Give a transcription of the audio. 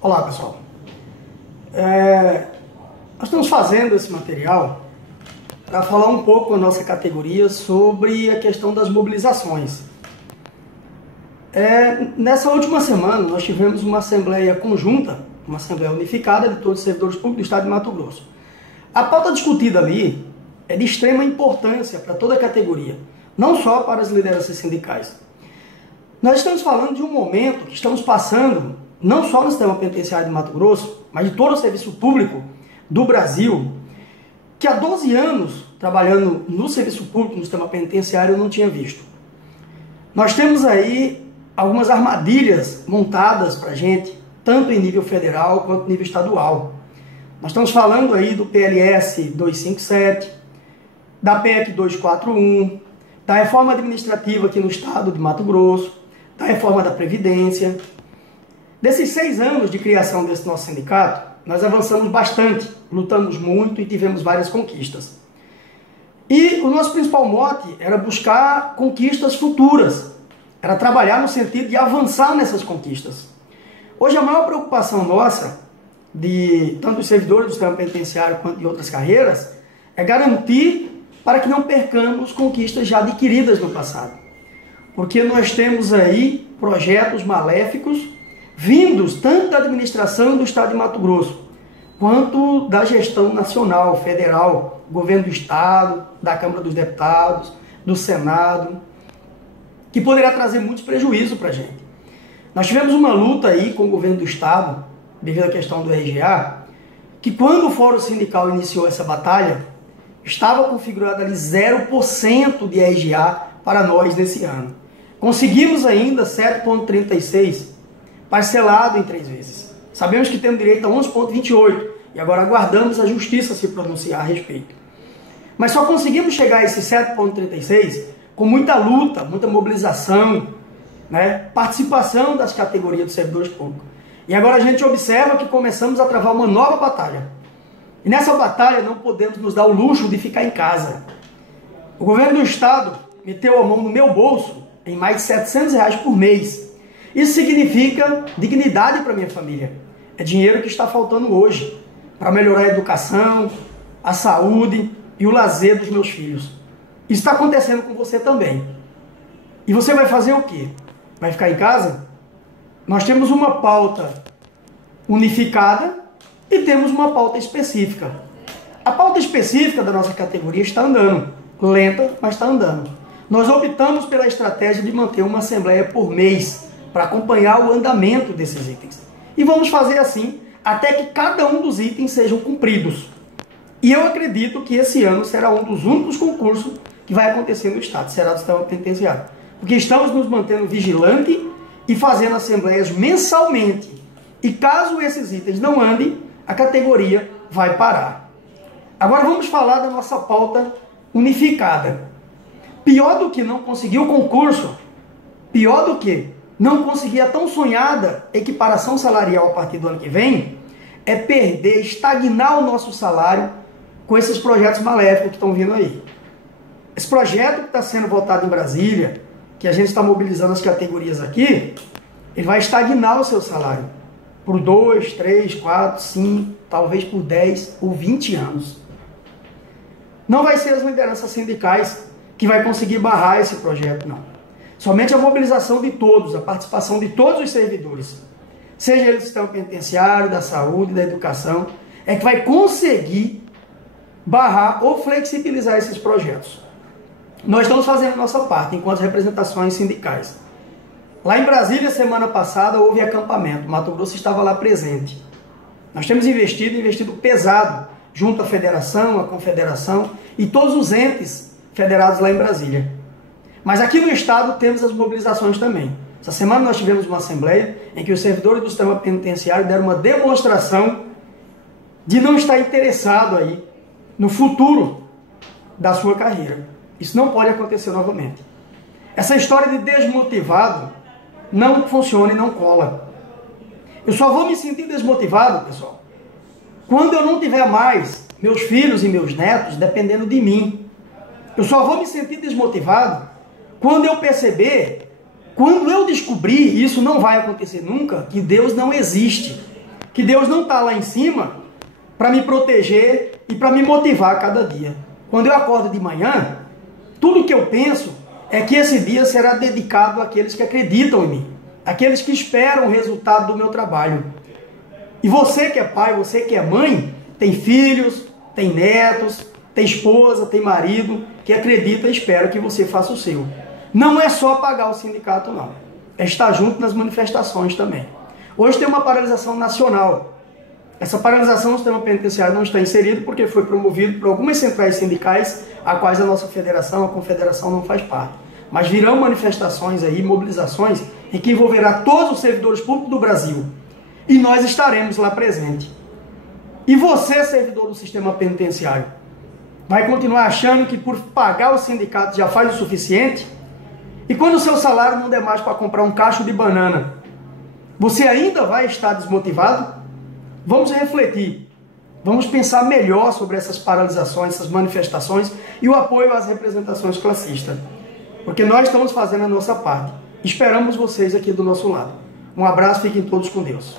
Olá, pessoal. Nós estamos fazendo esse material para falar um pouco a nossa categoria sobre a questão das mobilizações. Nessa última semana, nós tivemos uma assembleia conjunta, uma assembleia unificada de todos os servidores públicos do Estado de Mato Grosso. A pauta discutida ali é de extrema importância para toda a categoria, não só para as lideranças sindicais. Nós estamos falando de um momento que estamos passando, não só no sistema penitenciário de Mato Grosso, mas de todo o serviço público do Brasil, que há 12 anos, trabalhando no serviço público, no sistema penitenciário, eu não tinha visto. Nós temos aí algumas armadilhas montadas para a gente, tanto em nível federal quanto em nível estadual. Nós estamos falando aí do PLS 257, da PEC 241, da reforma administrativa aqui no estado de Mato Grosso, da reforma da Previdência. Desses 6 anos de criação desse nosso sindicato, nós avançamos bastante, lutamos muito e tivemos várias conquistas. E o nosso principal mote era buscar conquistas futuras, era trabalhar no sentido de avançar nessas conquistas. Hoje a maior preocupação nossa, de tanto os servidores do sistema penitenciário quanto de outras carreiras, é garantir para que não percamos conquistas já adquiridas no passado. Porque nós temos aí projetos maléficos vindos tanto da administração do Estado de Mato Grosso, quanto da gestão nacional, federal, governo do Estado, da Câmara dos Deputados, do Senado, que poderá trazer muitos prejuízos para a gente. Nós tivemos uma luta aí com o governo do Estado, devido à questão do RGA, que quando o Fórum Sindical iniciou essa batalha, estava configurado ali 0% de RGA para nós nesse ano. Conseguimos ainda 7,36%, parcelado em 3 vezes. Sabemos que temos direito a 11,28 e agora aguardamos a justiça se pronunciar a respeito. Mas só conseguimos chegar a esse 7,36 com muita luta, muita mobilização, participação das categorias dos servidores públicos. E agora a gente observa que começamos a travar uma nova batalha. E nessa batalha não podemos nos dar o luxo de ficar em casa. O governo do Estado meteu a mão no meu bolso em mais de R$700 por mês. Isso significa dignidade para minha família. É dinheiro que está faltando hoje para melhorar a educação, a saúde e o lazer dos meus filhos. Isso está acontecendo com você também. E você vai fazer o quê? Vai ficar em casa? Nós temos uma pauta unificada e temos uma pauta específica. A pauta específica da nossa categoria está andando. Lenta, mas está andando. Nós optamos pela estratégia de manter uma assembleia por mês, para acompanhar o andamento desses itens. E vamos fazer assim até que cada um dos itens sejam cumpridos. E eu acredito que esse ano será um dos únicos concursos que vai acontecer no Estado, será do sistema penitenciário. Porque estamos nos mantendo vigilantes e fazendo assembleias mensalmente. E caso esses itens não andem, a categoria vai parar. Agora vamos falar da nossa pauta unificada. Pior do que não conseguir o concurso, pior do que não conseguir a tão sonhada equiparação salarial a partir do ano que vem, é perder, estagnar o nosso salário com esses projetos maléficos que estão vindo aí. Esse projeto que está sendo votado em Brasília, que a gente está mobilizando as categorias aqui, ele vai estagnar o seu salário por 2, 3, 4, 5, talvez por 10 ou 20 anos. Não vai ser as lideranças sindicais que vai conseguir barrar esse projeto, não. Somente a mobilização de todos, a participação de todos os servidores, seja ele do sistema penitenciário, da saúde, da educação, é que vai conseguir barrar ou flexibilizar esses projetos. Nós estamos fazendo a nossa parte, enquanto representações sindicais. Lá em Brasília, semana passada, houve acampamento. O Mato Grosso estava lá presente. Nós temos investido pesado, junto à federação, à confederação e todos os entes federados lá em Brasília. Mas aqui no Estado temos as mobilizações também. Essa semana nós tivemos uma assembleia em que os servidores do sistema penitenciário deram uma demonstração de não estar interessado aí no futuro da sua carreira. Isso não pode acontecer novamente. Essa história de desmotivado não funciona e não cola. Eu só vou me sentir desmotivado, pessoal, quando eu não tiver mais meus filhos e meus netos dependendo de mim. Eu só vou me sentir desmotivado quando eu perceber, quando eu descobrir, e isso não vai acontecer nunca, que Deus não existe. que Deus não está lá em cima para me proteger e para me motivar a cada dia. Quando eu acordo de manhã, tudo que eu penso é que esse dia será dedicado àqueles que acreditam em mim, àqueles que esperam o resultado do meu trabalho. E você que é pai, você que é mãe, tem filhos, tem netos, tem esposa, tem marido, que acredita e espera que você faça o seu. Não é só pagar o sindicato, não. É estar junto nas manifestações também. Hoje tem uma paralisação nacional. Essa paralisação no sistema penitenciário não está inserido porque foi promovido por algumas centrais sindicais, a quais a nossa federação, a confederação não faz parte. Mas virão manifestações aí, mobilizações, em que envolverá todos os servidores públicos do Brasil. E nós estaremos lá presentes. E você, servidor do sistema penitenciário, vai continuar achando que por pagar o sindicato já faz o suficiente? E quando o seu salário não der mais para comprar um cacho de banana, você ainda vai estar desmotivado? Vamos refletir. Vamos pensar melhor sobre essas paralisações, essas manifestações e o apoio às representações classistas. Porque nós estamos fazendo a nossa parte. Esperamos vocês aqui do nosso lado. Um abraço, fiquem todos com Deus.